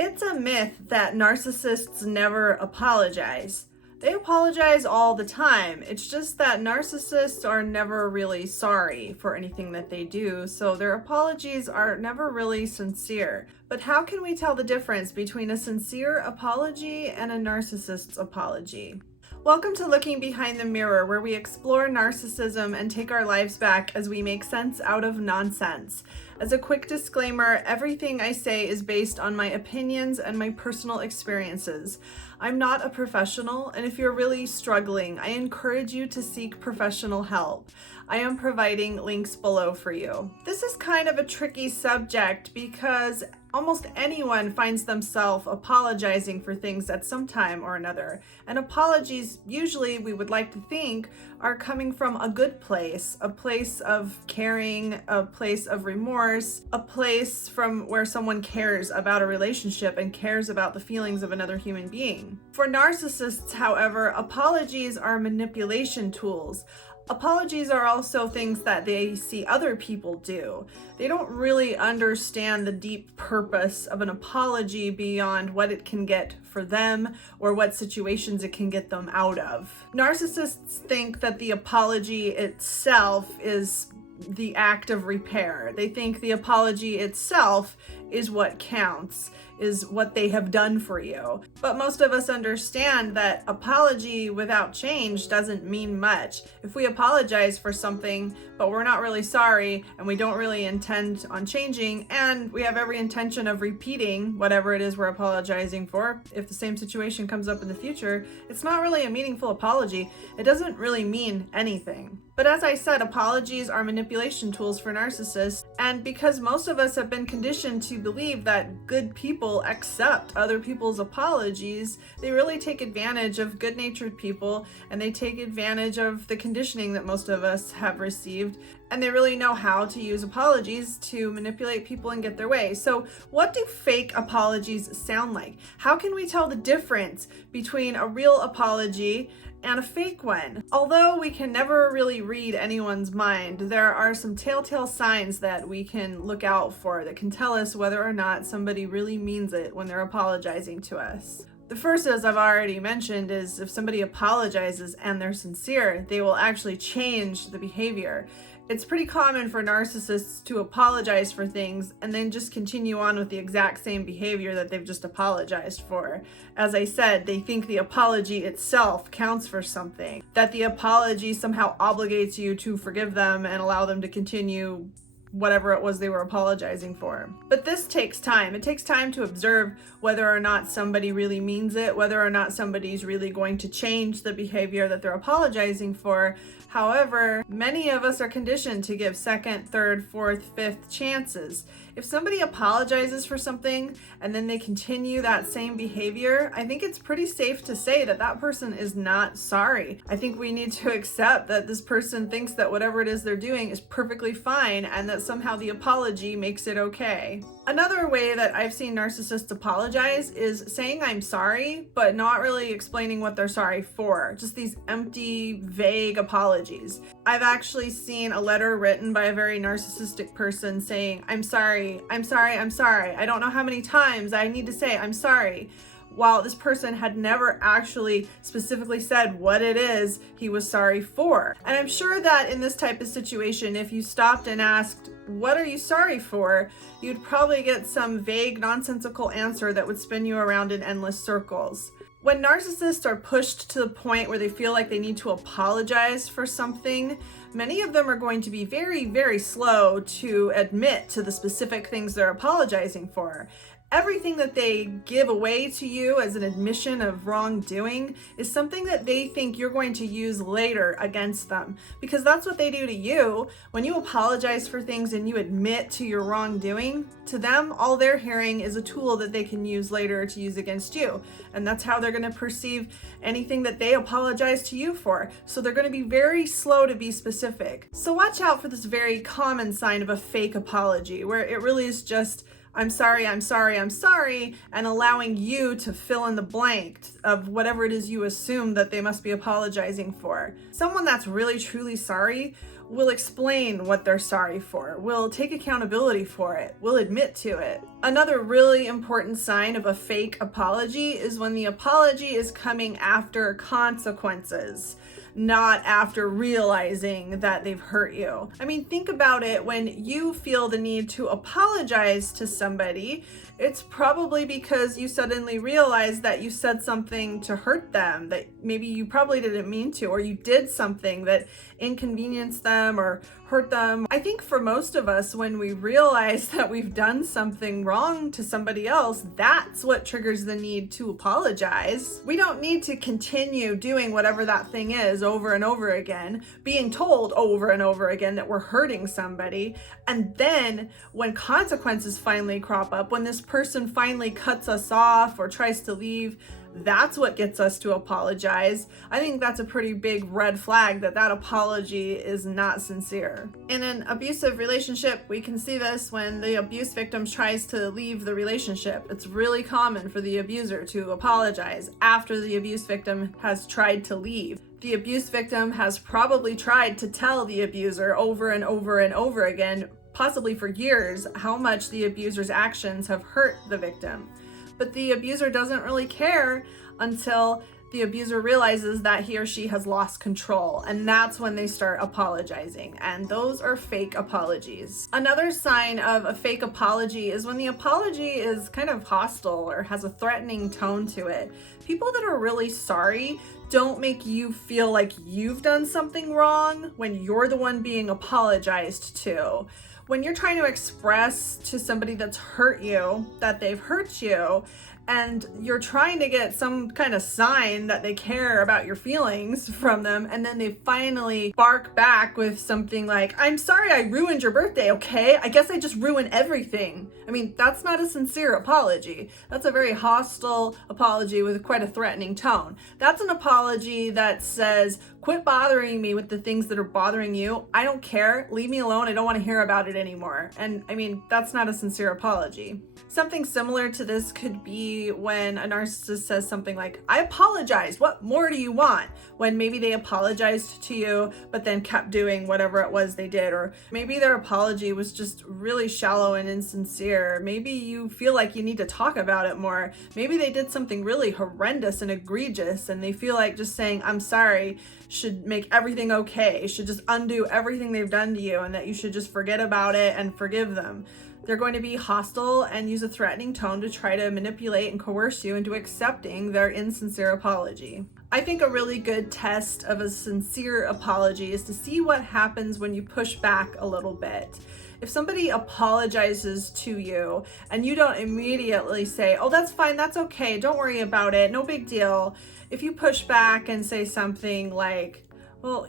It's a myth that narcissists never apologize. They apologize all the time. It's just that narcissists are never really sorry for anything that they do, so their apologies are never really sincere. But how can we tell the difference between a sincere apology and a narcissist's apology? Welcome to Looking Behind the Mirror, where we explore narcissism and take our lives back as we make sense out of nonsense. As a quick disclaimer, everything I say is based on my opinions and my personal experiences. I'm not a professional, and if you're really struggling, I encourage you to seek professional help. I am providing links below for you. This is kind of a tricky subject because almost anyone finds themselves apologizing for things at some time or another. And apologies, usually we would like to think, are coming from a good place, a place of caring, a place of remorse, a place from where someone cares about a relationship and cares about the feelings of another human being. For narcissists, however, apologies are manipulation tools. Apologies are also things that they see other people do. They don't really understand the deep purpose of an apology beyond what it can get for them or what situations it can get them out of. Narcissists think that the apology itself is the act of repair. They think the apology itself is what counts, is what they have done for you. But most of us understand that apology without change doesn't mean much. If we apologize for something, but we're not really sorry, and we don't really intend on changing, and we have every intention of repeating whatever it is we're apologizing for, if the same situation comes up in the future, it's not really a meaningful apology. It doesn't really mean anything. But as I said, apologies are manipulation tools for narcissists, and because most of us have been conditioned to believe that good people accept other people's apologies, they really take advantage of good-natured people, and they take advantage of the conditioning that most of us have received, and they really know how to use apologies to manipulate people and get their way. So what do fake apologies sound like? How can we tell the difference between a real apology and a fake one? Although we can never really read anyone's mind, there are some telltale signs that we can look out for that can tell us whether or not somebody really means it when they're apologizing to us. The first, as I've already mentioned, is if somebody apologizes and they're sincere, they will actually change the behavior. It's pretty common for narcissists to apologize for things and then just continue on with the exact same behavior that they've just apologized for. As I said, they think the apology itself counts for something, that the apology somehow obligates you to forgive them and allow them to continue whatever it was they were apologizing for. But this takes time. It takes time to observe whether or not somebody really means it, whether or not somebody's really going to change the behavior that they're apologizing for. However, many of us are conditioned to give second, third, fourth, fifth chances. If somebody apologizes for something and then they continue that same behavior, I think it's pretty safe to say that that person is not sorry. I think we need to accept that this person thinks that whatever it is they're doing is perfectly fine and that somehow the apology makes it okay. Another way that I've seen narcissists apologize is saying I'm sorry, but not really explaining what they're sorry for. Just these empty, vague apologies. I've actually seen a letter written by a very narcissistic person saying, I'm sorry, I'm sorry, I'm sorry. I don't know how many times I need to say I'm sorry, while this person had never actually specifically said what it is he was sorry for. And I'm sure that in this type of situation, if you stopped and asked, what are you sorry for? You'd probably get some vague, nonsensical answer that would spin you around in endless circles. When narcissists are pushed to the point where they feel like they need to apologize for something, many of them are going to be very, very slow to admit to the specific things they're apologizing for. Everything that they give away to you as an admission of wrongdoing is something that they think you're going to use later against them, because that's what they do to you. When you apologize for things and you admit to your wrongdoing, to them, all they're hearing is a tool that they can use later to use against you. And that's how they're going to perceive anything that they apologize to you for. So they're going to be very slow to be specific. So watch out for this very common sign of a fake apology, where it really is just, I'm sorry, I'm sorry, I'm sorry, and allowing you to fill in the blank of whatever it is you assume that they must be apologizing for. Someone that's really truly sorry will explain what they're sorry for, will take accountability for it, will admit to it. Another really important sign of a fake apology is when the apology is coming after consequences, not after realizing that they've hurt you. I mean, think about it. When you feel the need to apologize to somebody, it's probably because you suddenly realize that you said something to hurt them that maybe you probably didn't mean to, or you did something that inconvenienced them or hurt them. I think for most of us, when we realize that we've done something wrong to somebody else, that's what triggers the need to apologize. We don't need to continue doing whatever that thing is over and over again, being told over and over again that we're hurting somebody. And then when consequences finally crop up, when this person finally cuts us off or tries to leave, that's what gets us to apologize. I think that's a pretty big red flag that that apology is not sincere. In an abusive relationship, we can see this when the abuse victim tries to leave the relationship. It's really common for the abuser to apologize after the abuse victim has tried to leave. The abuse victim has probably tried to tell the abuser over and over and over again, possibly for years, how much the abuser's actions have hurt the victim. But the abuser doesn't really care until the abuser realizes that he or she has lost control, and that's when they start apologizing, and those are fake apologies. Another sign of a fake apology is when the apology is kind of hostile or has a threatening tone to it. People that are really sorry don't make you feel like you've done something wrong when you're the one being apologized to. When you're trying to express to somebody that's hurt you that they've hurt you, and you're trying to get some kind of sign that they care about your feelings from them, and then they finally bark back with something like, "I'm sorry I ruined your birthday, okay? I guess I just ruined everything." I mean, that's not a sincere apology. That's a very hostile apology with quite a threatening tone. That's an apology that says, "Quit bothering me with the things that are bothering you. I don't care. Leave me alone. I don't want to hear about it anymore." And I mean, that's not a sincere apology. Something similar to this could be when a narcissist says something like, "I apologize. What more do you want?" When maybe they apologized to you, but then kept doing whatever it was they did. Or maybe their apology was just really shallow and insincere. Maybe you feel like you need to talk about it more. Maybe they did something really horrendous and egregious, and they feel like just saying, "I'm sorry," should make everything okay, should just undo everything they've done to you, and that you should just forget about it and forgive them. They're going to be hostile and use a threatening tone to try to manipulate and coerce you into accepting their insincere apology. I think a really good test of a sincere apology is to see what happens when you push back a little bit. If somebody apologizes to you and you don't immediately say, "Oh, that's fine, that's okay, don't worry about it, no big deal." If you push back and say something like, "Well,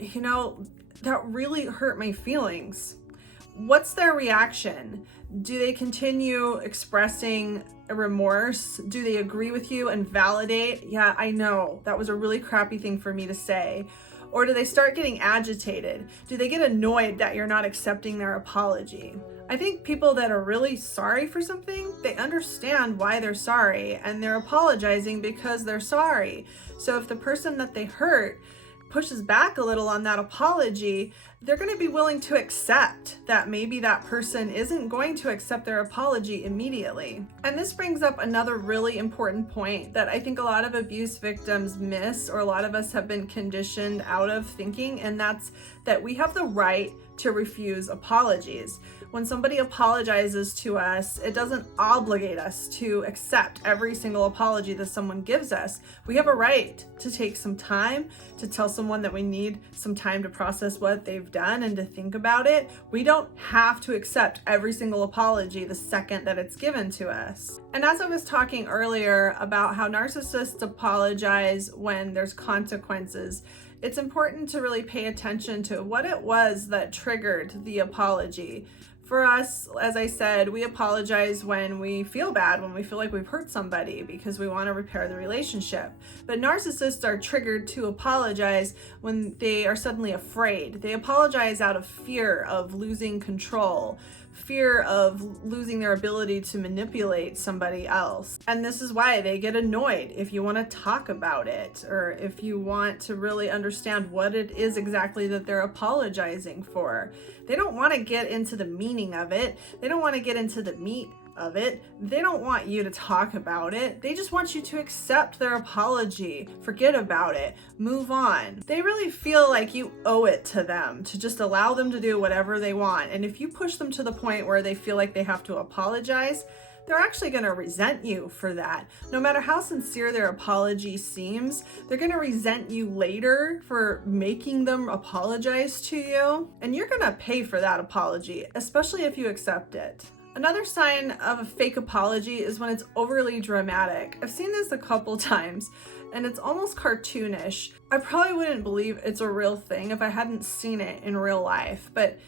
that really hurt my feelings," what's their reaction? Do they continue expressing a remorse? Do they agree with you and validate, "Yeah, I know, that was a really crappy thing for me to say"? Or do they start getting agitated? Do they get annoyed that you're not accepting their apology? I think people that are really sorry for something, they understand why they're sorry, and they're apologizing because they're sorry. So if the person that they hurt pushes back a little on that apology, they're going to be willing to accept that maybe that person isn't going to accept their apology immediately. And this brings up another really important point that I think a lot of abuse victims miss, or a lot of us have been conditioned out of thinking, and that's that we have the right to refuse apologies. When somebody apologizes to us, it doesn't obligate us to accept every single apology that someone gives us. We have a right to take some time to tell someone that we need some time to process what they've done and to think about it. We don't have to accept every single apology the second that it's given to us. And as I was talking earlier about how narcissists apologize when there's consequences, it's important to really pay attention to what it was that triggered the apology. For us, as I said, we apologize when we feel bad, when we feel like we've hurt somebody because we want to repair the relationship. But narcissists are triggered to apologize when they are suddenly afraid. They apologize out of fear of losing control, fear of losing their ability to manipulate somebody else. And this is why they get annoyed if you want to talk about it, or if you want to really understand what it is exactly that they're apologizing for. They don't want to get into the meaning of it. They don't want to get into the meat of it. They don't want you to talk about it. They just want you to accept their apology, forget about it, move on. They really feel like you owe it to them to just allow them to do whatever they want. And if you push them to the point where they feel like they have to apologize, they're actually going to resent you for that. No matter how sincere their apology seems, they're going to resent you later for making them apologize to you. And you're going to pay for that apology, especially if you accept it. Another sign of a fake apology is when it's overly dramatic. I've seen this a couple times, and it's almost cartoonish. I probably wouldn't believe it's a real thing if I hadn't seen it in real life, but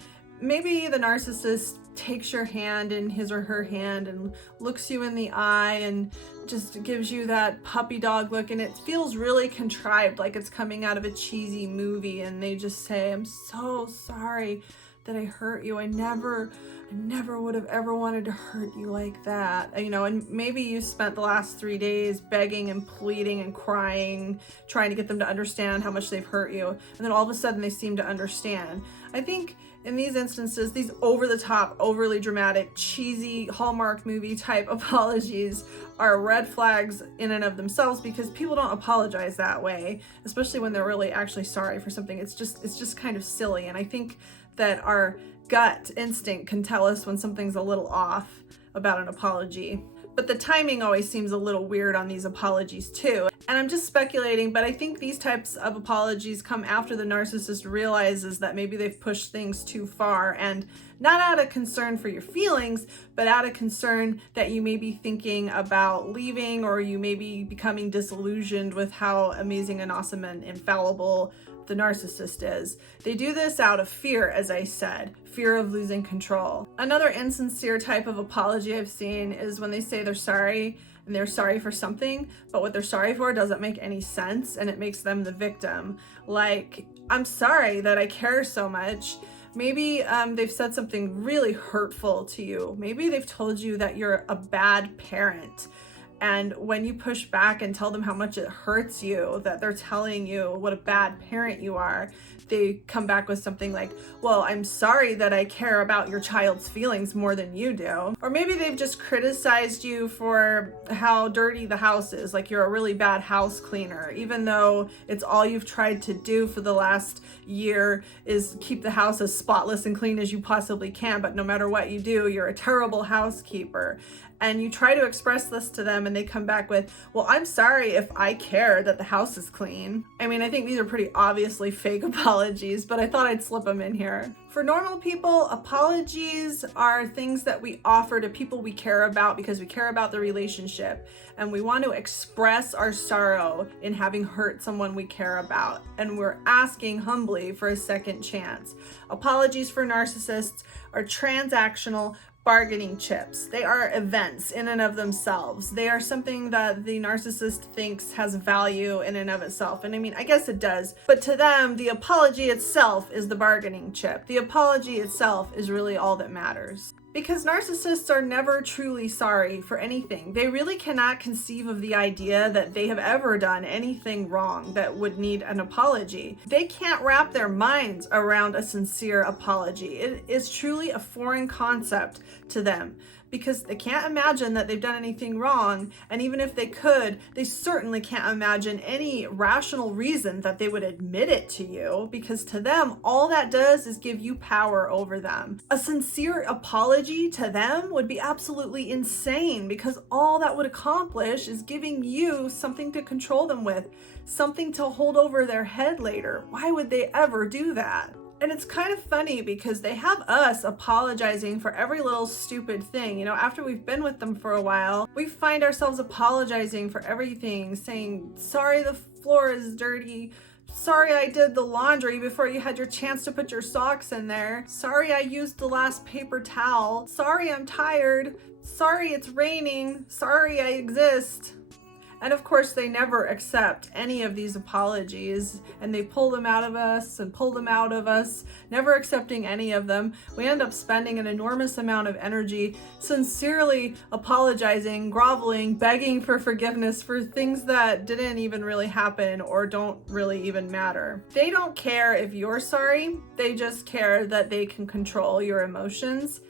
maybe the narcissist takes your hand in his or her hand and looks you in the eye and just gives you that puppy dog look, and it feels really contrived, like it's coming out of a cheesy movie, and they just say, "I'm so sorry that I hurt you. I never would have ever wanted to hurt you like that." And maybe you spent the last 3 days begging and pleading and crying, trying to get them to understand how much they've hurt you. And then all of a sudden they seem to understand. I think in these instances, these over-the-top, overly dramatic, cheesy Hallmark movie type apologies are red flags in and of themselves, because people don't apologize that way, especially when they're really actually sorry for something. It's just kind of silly. And I think that our gut instinct can tell us when something's a little off about an apology. But the timing always seems a little weird on these apologies too. And I'm just speculating, but I think these types of apologies come after the narcissist realizes that maybe they've pushed things too far, and not out of concern for your feelings, but out of concern that you may be thinking about leaving, or you may be becoming disillusioned with how amazing and awesome and infallible the narcissist is. They do this out of fear, as I said, fear of losing control. Another insincere type of apology I've seen is when they say they're sorry, and they're sorry for something, but what they're sorry for doesn't make any sense, and it makes them the victim. Like, "I'm sorry that I care so much." Maybe they've said something really hurtful to you. Maybe they've told you that you're a bad parent. And when you push back and tell them how much it hurts you that they're telling you what a bad parent you are, they come back with something like, "Well, I'm sorry that I care about your child's feelings more than you do." Or maybe they've just criticized you for how dirty the house is, like you're a really bad house cleaner, even though it's all you've tried to do for the last year is keep the house as spotless and clean as you possibly can. But no matter what you do, you're a terrible housekeeper. And you try to express this to them, and they come back with, "Well, I'm sorry if I care that the house is clean." I mean, I think these are pretty obviously fake apologies, but I thought I'd slip them in here. For normal people, apologies are things that we offer to people we care about because we care about the relationship, and we want to express our sorrow in having hurt someone we care about, and we're asking humbly for a second chance. Apologies for narcissists are transactional bargaining chips. They are events in and of themselves. They are something that the narcissist thinks has value in and of itself. And I mean, I guess it does. But to them, the apology itself is the bargaining chip. The apology itself is really all that matters. Because narcissists are never truly sorry for anything. They really cannot conceive of the idea that they have ever done anything wrong that would need an apology. They can't wrap their minds around a sincere apology. It is truly a foreign concept to them, because they can't imagine that they've done anything wrong, and even if they could, they certainly can't imagine any rational reason that they would admit it to you, because to them, all that does is give you power over them. A sincere apology to them would be absolutely insane, because all that would accomplish is giving you something to control them with, something to hold over their head later. Why would they ever do that? And it's kind of funny because they have us apologizing for every little stupid thing. You know, after we've been with them for a while, we find ourselves apologizing for everything, saying, "Sorry, the floor is dirty. Sorry, I did the laundry before you had your chance to put your socks in there. Sorry, I used the last paper towel. Sorry, I'm tired. Sorry, it's raining. Sorry, I exist." And of course, they never accept any of these apologies, and they pull them out of us and pull them out of us, never accepting any of them. We end up spending an enormous amount of energy sincerely apologizing, groveling, begging for forgiveness for things that didn't even really happen or don't really even matter. They don't care if you're sorry, they just care that they can control your emotions.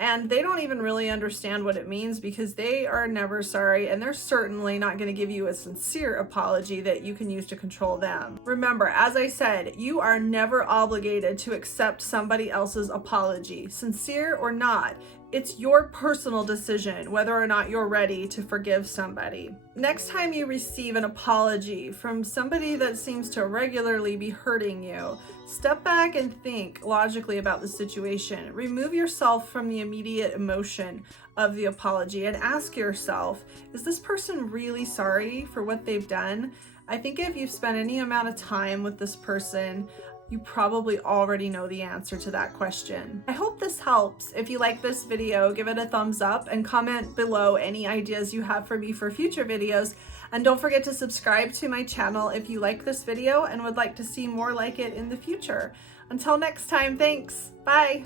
And they don't even really understand what it means because they are never sorry, and they're certainly not going to give you a sincere apology that you can use to control them. Remember, as I said, you are never obligated to accept somebody else's apology, sincere or not. It's your personal decision whether or not you're ready to forgive somebody. Next time you receive an apology from somebody that seems to regularly be hurting you, step back and think logically about the situation. Remove yourself from the immediate emotion of the apology and ask yourself, is this person really sorry for what they've done? I think if you've spent any amount of time with this person, you probably already know the answer to that question. I hope this helps. If you like this video, give it a thumbs up and comment below any ideas you have for me for future videos. And don't forget to subscribe to my channel if you like this video and would like to see more like it in the future. Until next time, thanks. Bye.